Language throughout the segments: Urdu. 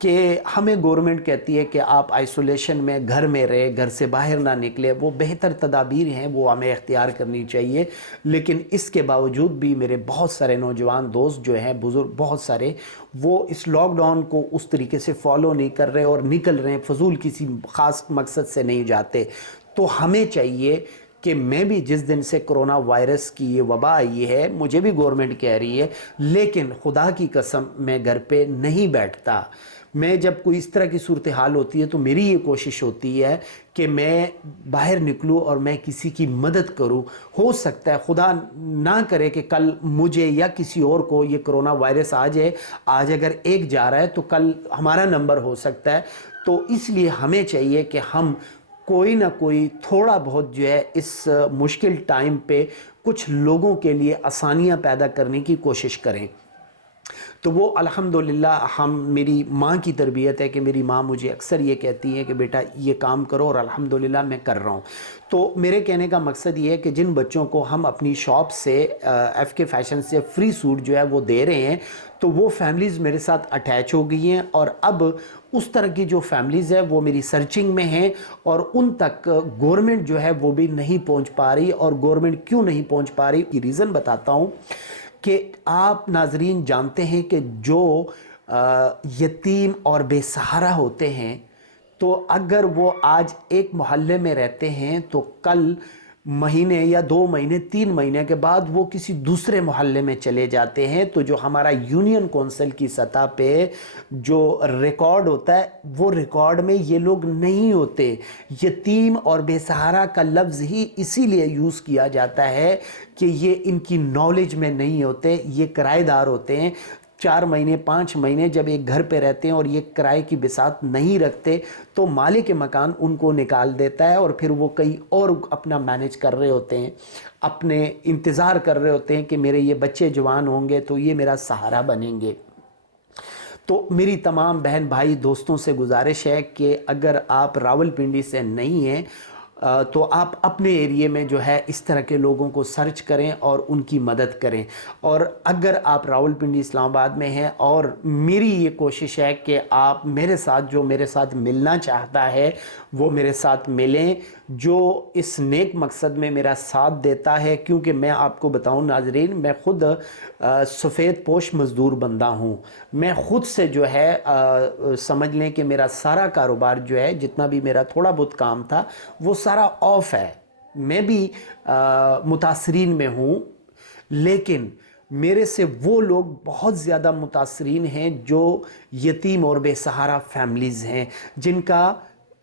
کہ ہمیں گورنمنٹ کہتی ہے کہ آپ آئسولیشن میں گھر میں رہے، گھر سے باہر نہ نکلے، وہ بہتر تدابیر ہیں، وہ ہمیں اختیار کرنی چاہیے، لیکن اس کے باوجود بھی میرے بہت سارے نوجوان دوست جو ہیں، بزرگ بہت سارے، وہ اس لاک ڈاؤن کو اس طریقے سے فالو نہیں کر رہے اور نکل رہے ہیں، فضول کسی خاص مقصد سے نہیں جاتے۔ تو ہمیں چاہیے کہ میں بھی جس دن سے کرونا وائرس کی یہ وبا آئی ہے، مجھے بھی گورنمنٹ کہہ رہی ہے، لیکن خدا کی قسم میں گھر پہ نہیں بیٹھتا۔ میں جب کوئی اس طرح کی صورتحال ہوتی ہے تو میری یہ کوشش ہوتی ہے کہ میں باہر نکلوں اور میں کسی کی مدد کروں۔ ہو سکتا ہے خدا نہ کرے کہ کل مجھے یا کسی اور کو یہ کرونا وائرس آ جائے، آج اگر ایک جا رہا ہے تو کل ہمارا نمبر ہو سکتا ہے۔ تو اس لیے ہمیں چاہیے کہ ہم کوئی نہ کوئی تھوڑا بہت جو ہے اس مشکل ٹائم پہ کچھ لوگوں کے لیے آسانیاں پیدا کرنے کی کوشش کریں۔ تو وہ الحمدللہ میری ماں کی تربیت ہے کہ میری ماں مجھے اکثر یہ کہتی ہے کہ بیٹا یہ کام کرو، اور الحمدللہ میں کر رہا ہوں۔ تو میرے کہنے کا مقصد یہ ہے کہ جن بچوں کو ہم اپنی شاپ سے ایف کے فیشن سے فری سوٹ جو ہے وہ دے رہے ہیں، تو وہ فیملیز میرے ساتھ اٹیچ ہو گئی ہیں، اور اب اس طرح کی جو فیملیز ہیں وہ میری سرچنگ میں ہیں، اور ان تک گورنمنٹ جو ہے وہ بھی نہیں پہنچ پا رہی۔ اور گورنمنٹ کیوں نہیں پہنچ پا رہی کی ریزن بتاتا ہوں کہ آپ ناظرین جانتے ہیں کہ جو یتیم اور بے سہارا ہوتے ہیں، تو اگر وہ آج ایک محلے میں رہتے ہیں تو کل مہینے یا 2 مہینے 3 مہینے کے بعد وہ کسی دوسرے محلے میں چلے جاتے ہیں، تو جو ہمارا یونین کونسل کی سطح پہ جو ریکارڈ ہوتا ہے، وہ ریکارڈ میں یہ لوگ نہیں ہوتے۔ یتیم اور بے سہارا کا لفظ ہی اسی لیے یوز کیا جاتا ہے کہ یہ ان کی نالج میں نہیں ہوتے، یہ کرائے دار ہوتے ہیں۔ 4 مہینے 5 مہینے جب ایک گھر پہ رہتے ہیں اور یہ کرائے کی بساط نہیں رکھتے، تو مالک مکان ان کو نکال دیتا ہے، اور پھر وہ کئی اور اپنا مینج کر رہے ہوتے ہیں، اپنے انتظار کر رہے ہوتے ہیں کہ میرے یہ بچے جوان ہوں گے تو یہ میرا سہارا بنیں گے۔ تو میری تمام بہن بھائی دوستوں سے گزارش ہے کہ اگر آپ راولپنڈی سے نہیں ہیں تو آپ اپنے ایریے میں جو ہے اس طرح کے لوگوں کو سرچ کریں اور ان کی مدد کریں۔ اور اگر آپ راولپنڈی اسلام آباد میں ہیں، اور میری یہ کوشش ہے کہ آپ میرے ساتھ ملنا چاہتا ہے وہ میرے ساتھ ملیں، جو اس نیک مقصد میں میرا ساتھ دیتا ہے، کیونکہ میں آپ کو بتاؤں ناظرین، میں خود سفید پوش مزدور بندہ ہوں۔ میں خود سے جو ہے سمجھ لیں کہ میرا سارا کاروبار جو ہے، جتنا بھی میرا تھوڑا بہت کام تھا، وہ سارا آف ہے۔ میں بھی متاثرین میں ہوں، لیکن میرے سے وہ لوگ بہت زیادہ متاثرین ہیں جو یتیم اور بے سہارا فیملیز ہیں،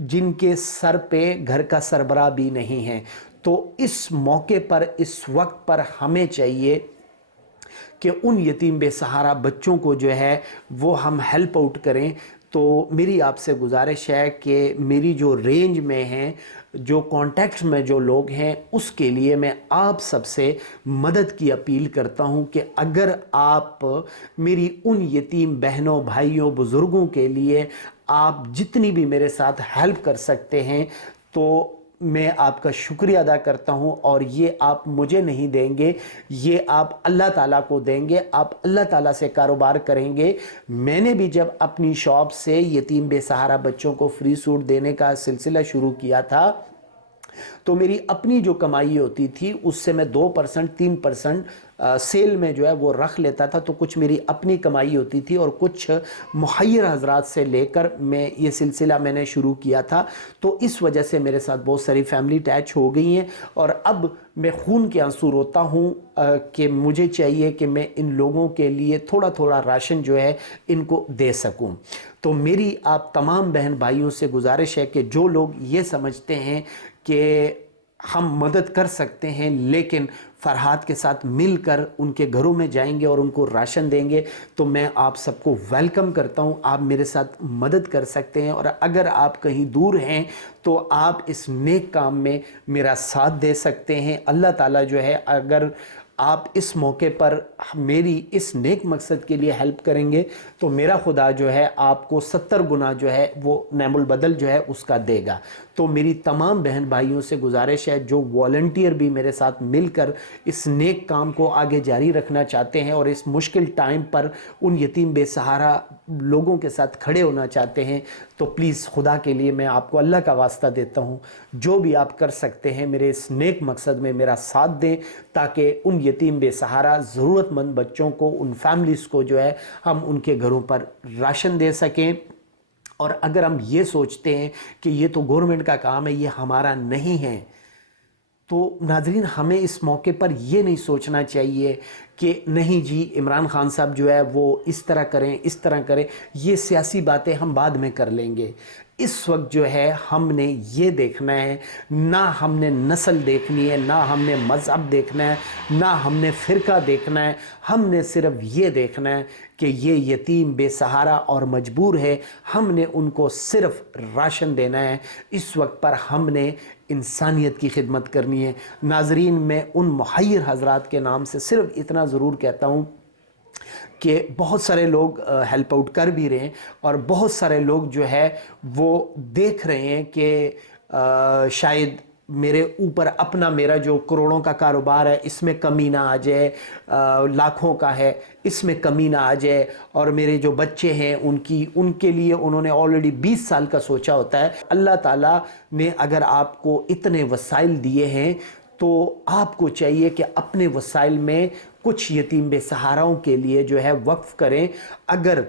جن کے سر پہ گھر کا سربراہ بھی نہیں ہے۔ تو اس موقع پر، اس وقت پر ہمیں چاہیے کہ ان یتیم بے سہارا بچوں کو جو ہے وہ ہم ہیلپ آؤٹ کریں۔ تو میری آپ سے گزارش ہے کہ میری جو رینج میں ہیں، جو کانٹیکٹ میں جو لوگ ہیں، اس کے لیے میں آپ سب سے مدد کی اپیل کرتا ہوں کہ اگر آپ میری ان یتیم بہنوں، بھائیوں، بزرگوں کے لیے آپ جتنی بھی میرے ساتھ ہیلپ کر سکتے ہیں، تو میں آپ کا شکریہ ادا کرتا ہوں۔ اور یہ آپ مجھے نہیں دیں گے، یہ آپ اللہ تعالیٰ کو دیں گے، آپ اللہ تعالیٰ سے کاروبار کریں گے۔ میں نے بھی جب اپنی شاپ سے یتیم بے سہارا بچوں کو فری سوٹ دینے کا سلسلہ شروع کیا تھا، تو میری اپنی جو کمائی ہوتی تھی اس سے میں 2% 3% سیل میں جو ہے وہ رکھ لیتا تھا، تو کچھ میری اپنی کمائی ہوتی تھی اور کچھ محیر حضرات سے لے کر میں یہ سلسلہ میں نے شروع کیا تھا۔ تو اس وجہ سے میرے ساتھ بہت ساری فیملی اٹیچ ہو گئی ہیں، اور اب میں خون کے آنسو روتا ہوں کہ مجھے چاہیے کہ میں ان لوگوں کے لیے تھوڑا تھوڑا راشن جو ہے ان کو دے سکوں۔ تو میری آپ تمام بہن بھائیوں سے گزارش ہے کہ جو لوگ یہ سمجھتے ہیں کہ ہم مدد کر سکتے ہیں، لیکن فرحات کے ساتھ مل کر ان کے گھروں میں جائیں گے اور ان کو راشن دیں گے، تو میں آپ سب کو ویلکم کرتا ہوں۔ آپ میرے ساتھ مدد کر سکتے ہیں، اور اگر آپ کہیں دور ہیں تو آپ اس نیک کام میں میرا ساتھ دے سکتے ہیں۔ اللہ تعالیٰ جو ہے، اگر آپ اس موقع پر میری اس نیک مقصد کے لیے ہیلپ کریں گے تو میرا خدا جو ہے آپ کو 70 گنا جو ہے وہ نعم البدل جو ہے اس کا دے گا۔ تو میری تمام بہن بھائیوں سے گزارش ہے جو والنٹیئر بھی میرے ساتھ مل کر اس نیک کام کو آگے جاری رکھنا چاہتے ہیں اور اس مشکل ٹائم پر ان یتیم بے سہارا لوگوں کے ساتھ کھڑے ہونا چاہتے ہیں تو پلیز خدا کے لیے میں آپ کو اللہ کا واسطہ دیتا ہوں، جو بھی آپ کر سکتے ہیں میرے اس نیک مقصد میں میرا ساتھ دیں، تاکہ ان یتیم بے سہارا ضرورت مند بچوں کو، ان فیملیز کو جو ہے ہم ان کے گھروں پر راشن دے سکیں۔ اور اگر ہم یہ سوچتے ہیں کہ یہ تو گورنمنٹ کا کام ہے، یہ ہمارا نہیں ہے، تو ناظرین ہمیں اس موقع پر یہ نہیں سوچنا چاہیے کہ نہیں جی عمران خان صاحب جو ہے وہ اس طرح کریں، اس طرح کریں، یہ سیاسی باتیں ہم بعد میں کر لیں گے۔ اس وقت جو ہے ہم نے یہ دیکھنا ہے، نہ ہم نے نسل دیکھنی ہے، نہ ہم نے مذہب دیکھنا ہے، نہ ہم نے فرقہ دیکھنا ہے، ہم نے صرف یہ دیکھنا ہے کہ یہ یتیم بے سہارا اور مجبور ہے، ہم نے ان کو صرف راشن دینا ہے۔ اس وقت پر ہم نے انسانیت کی خدمت کرنی ہے۔ ناظرین میں ان محیر حضرات کے نام سے صرف اتنا ضرور کہتا ہوں کہ بہت سارے لوگ ہیلپ آؤٹ کر بھی رہے ہیں، اور بہت سارے لوگ جو ہے وہ دیکھ رہے ہیں کہ شاید میرے اوپر اپنا میرا جو کروڑوں کا کاروبار ہے اس میں کمی نہ آ جائے، لاکھوں کا ہے اس میں کمی نہ آ جائے، اور میرے جو بچے ہیں ان کے لیے انہوں نے آلریڈی 20 سال کا سوچا ہوتا ہے۔ اللہ تعالیٰ نے اگر آپ کو اتنے وسائل دیے ہیں تو آپ کو چاہیے کہ اپنے وسائل میں کچھ یتیم بے سہاراؤں کے لیے جو ہے وقف کریں۔ اگر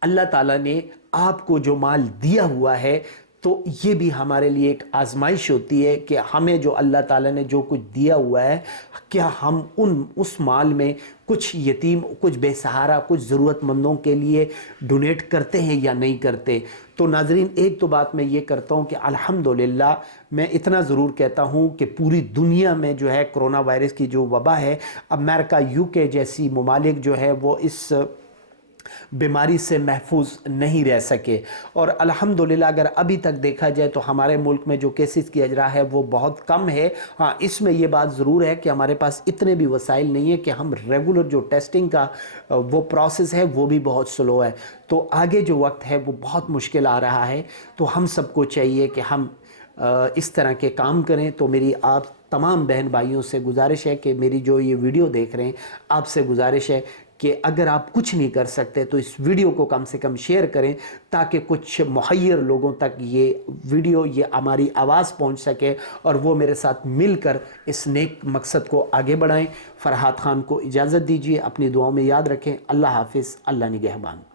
اللہ تعالیٰ نے آپ کو جو مال دیا ہوا ہے تو یہ بھی ہمارے لیے ایک آزمائش ہوتی ہے کہ ہمیں جو اللہ تعالیٰ نے جو کچھ دیا ہوا ہے، کیا ہم اس مال میں کچھ یتیم، کچھ بے سہارا، کچھ ضرورت مندوں کے لیے ڈونیٹ کرتے ہیں یا نہیں کرتے۔ تو ناظرین ایک تو بات میں یہ کرتا ہوں کہ الحمدللہ میں اتنا ضرور کہتا ہوں کہ پوری دنیا میں جو ہے کرونا وائرس کی جو وبا ہے، امریکہ، UK جیسی ممالک جو ہے وہ اس بیماری سے محفوظ نہیں رہ سکے، اور الحمدللہ اگر ابھی تک دیکھا جائے تو ہمارے ملک میں جو کیسز کی اجرا ہے وہ بہت کم ہے۔ ہاں اس میں یہ بات ضرور ہے کہ ہمارے پاس اتنے بھی وسائل نہیں ہے کہ ہم ریگولر جو ٹیسٹنگ کا وہ پروسیس ہے وہ بھی بہت سلو ہے، تو آگے جو وقت ہے وہ بہت مشکل آ رہا ہے۔ تو ہم سب کو چاہیے کہ ہم اس طرح کے کام کریں۔ تو میری آپ تمام بہن بھائیوں سے گزارش ہے کہ میری جو یہ ویڈیو دیکھ رہے ہیں آپ سے گزارش ہے کہ اگر آپ کچھ نہیں کر سکتے تو اس ویڈیو کو کم سے کم شیئر کریں، تاکہ کچھ محیر لوگوں تک یہ ویڈیو، یہ ہماری آواز پہنچ سکے اور وہ میرے ساتھ مل کر اس نیک مقصد کو آگے بڑھائیں۔ فرحات خان کو اجازت دیجیے، اپنی دعاؤں میں یاد رکھیں۔ اللہ حافظ، اللہ نگہبان۔